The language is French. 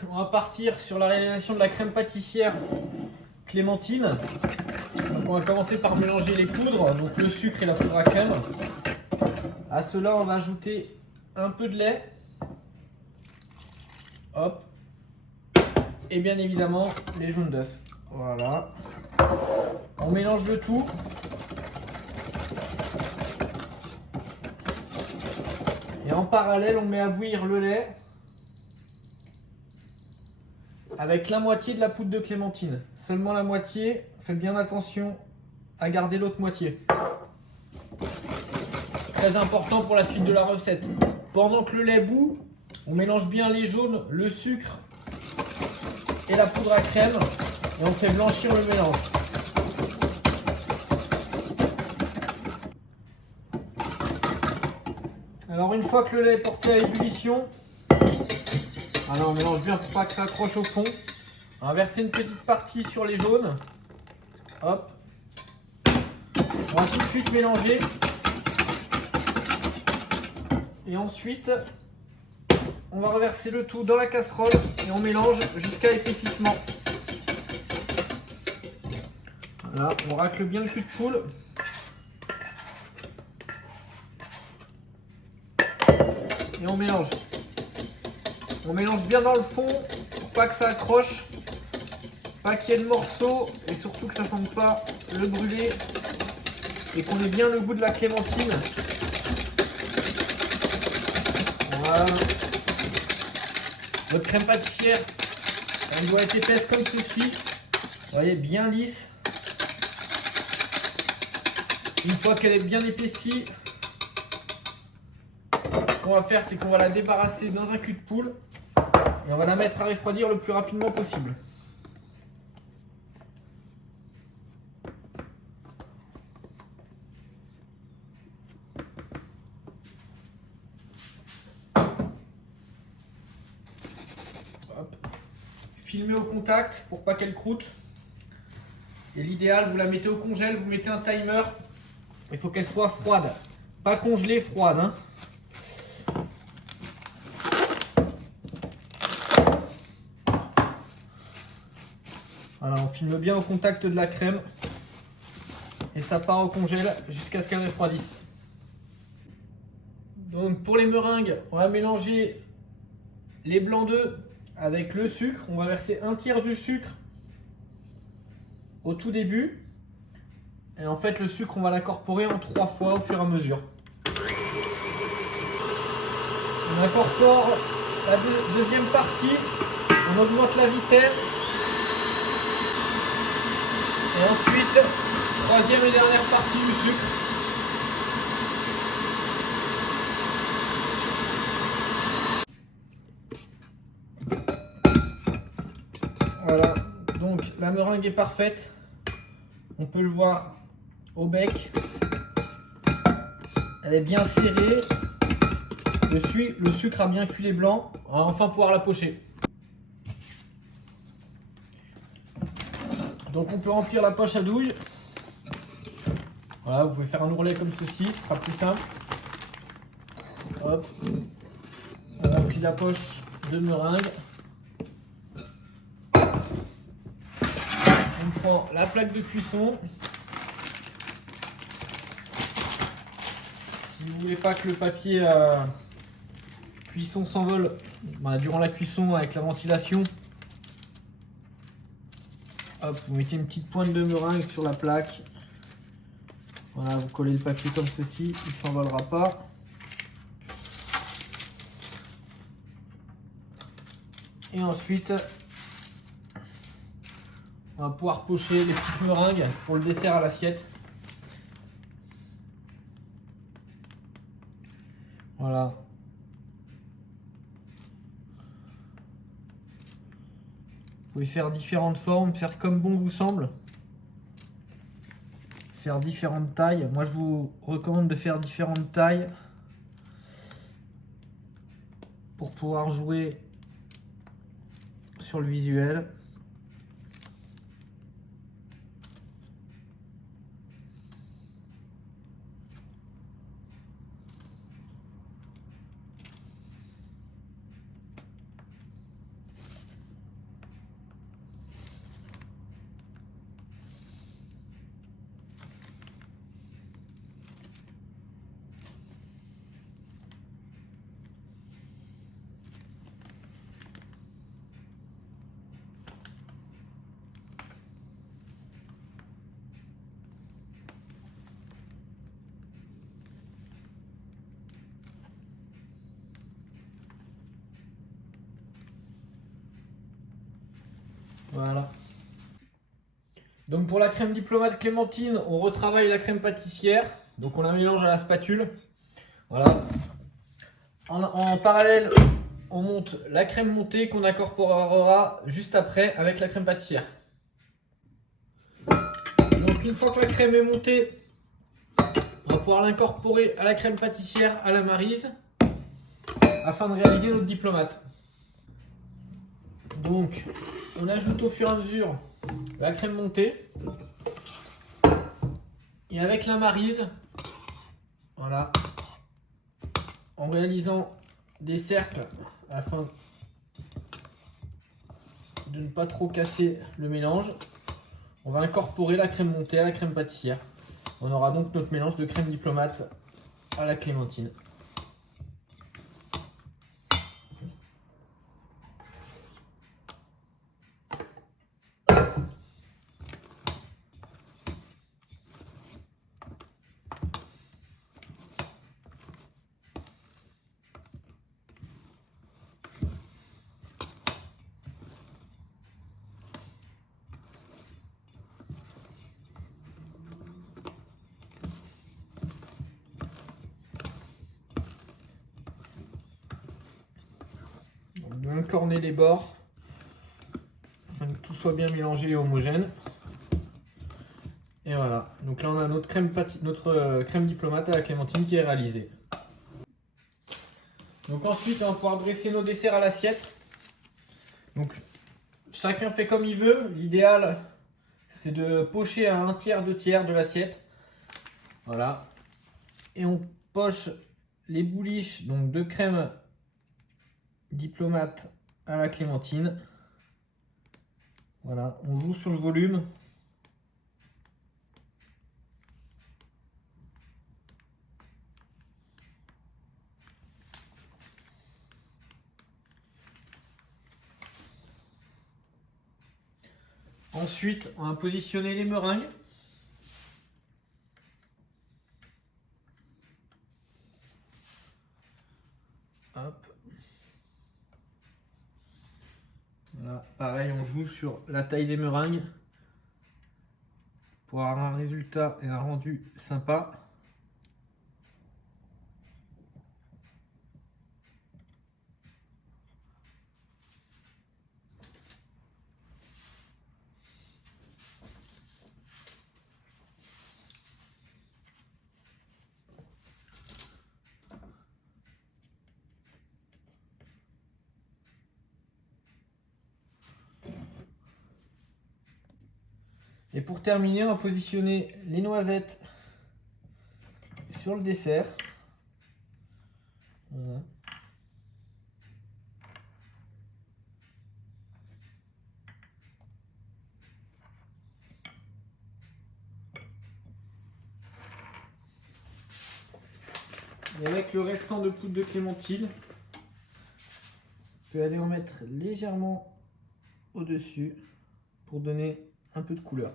Donc on va partir sur la réalisation de la crème pâtissière clémentine. Donc, on va commencer par mélanger les poudres, donc le sucre et la poudre à crème. À cela on va ajouter un peu de lait. Hop. Et bien évidemment les jaunes d'œufs. Voilà. On mélange le tout. Et en parallèle, on met à bouillir le lait avec la moitié de la poudre de clémentine. Seulement la moitié. Faites bien attention à garder l'autre moitié. Très important pour la suite de la recette. Pendant que le lait bout, on mélange bien les jaunes, le sucre et la poudre à crème. Et on fait blanchir le mélange. Alors une fois que le lait est porté à ébullition, alors on mélange bien pour pas que ça accroche au fond. On va verser une petite partie sur les jaunes. Hop. On va tout de suite mélanger. Et ensuite, on va reverser le tout dans la casserole et on mélange jusqu'à épaississement. Voilà, on racle bien le cul de poule. Et on mélange. On mélange bien dans le fond pour pas que ça accroche, pas qu'il y ait de morceaux et surtout que ça sente pas le brûlé et qu'on ait bien le goût de la clémentine. Voilà. Votre crème pâtissière, elle doit être épaisse comme ceci. Vous voyez, bien lisse. Une fois qu'elle est bien épaissie, ce qu'on va faire, c'est qu'on va la débarrasser dans un cul de poule et on va la mettre à refroidir le plus rapidement possible. Hop. Filmez au contact pour pas qu'elle croûte. Et l'idéal, vous la mettez au congèle, vous mettez un timer. Il faut qu'elle soit froide. Pas congelée, froide. Hein. Voilà, on filme bien au contact de la crème. Et ça part au congèle jusqu'à ce qu'elle refroidisse. Donc pour les meringues, on va mélanger les blancs d'œufs avec le sucre. On va verser un tiers du sucre au tout début. Et en fait, le sucre, on va l'incorporer en 3 fois au fur et à mesure. On incorpore la deuxième partie. On augmente la vitesse. Et ensuite, troisième et dernière partie du sucre. Voilà, donc la meringue est parfaite. On peut le voir au bec. Elle est bien serrée. Le sucre a bien cuit les blancs. On va enfin pouvoir la pocher. Donc on peut remplir la poche à douille. Voilà, vous pouvez faire un ourlet comme ceci, ce sera plus simple. Hop. On remplit la poche de meringue. On prend la plaque de cuisson. Si vous ne voulez pas que le papier cuisson s'envole durant la cuisson avec la ventilation, hop, vous mettez une petite pointe de meringue sur la plaque. Voilà, vous collez le papier comme ceci, il ne s'envolera pas. Et ensuite, on va pouvoir pocher les petites meringues pour le dessert à l'assiette. Voilà. Vous pouvez faire différentes formes, faire comme bon vous semble. Faire différentes tailles. Moi, je vous recommande de faire différentes tailles pour pouvoir jouer sur le visuel. Voilà. Donc pour la crème diplomate clémentine, on retravaille la crème pâtissière. Donc on la mélange à la spatule. Voilà. En parallèle, on monte la crème montée qu'on incorporera juste après avec la crème pâtissière. Donc une fois que la crème est montée, on va pouvoir l'incorporer à la crème pâtissière à la maryse afin de réaliser notre diplomate. Donc on ajoute au fur et à mesure la crème montée et avec la maryse, voilà, en réalisant des cercles afin de ne pas trop casser le mélange, on va incorporer la crème montée à la crème pâtissière. On aura donc notre mélange de crème diplomate à la clémentine. Bien corner les bords afin que tout soit bien mélangé et homogène. Et voilà, donc là on a notre crème diplomate à la clémentine qui est réalisée. Donc ensuite on va pouvoir dresser nos desserts à l'assiette. Donc chacun fait comme il veut, l'idéal c'est de pocher à 1/3, 2/3 de l'assiette. Voilà. Et on poche les bouliches donc de crème diplomate à la clémentine. Voilà, on joue sur le volume. Ensuite, on va positionner les meringues. Hop. Voilà, pareil, on joue sur la taille des meringues pour avoir un résultat et un rendu sympa. Et pour terminer, on va positionner les noisettes sur le dessert. Voilà. Et avec le restant de poudre de clémentine, je vais aller en mettre légèrement au-dessus pour donner un peu de couleur.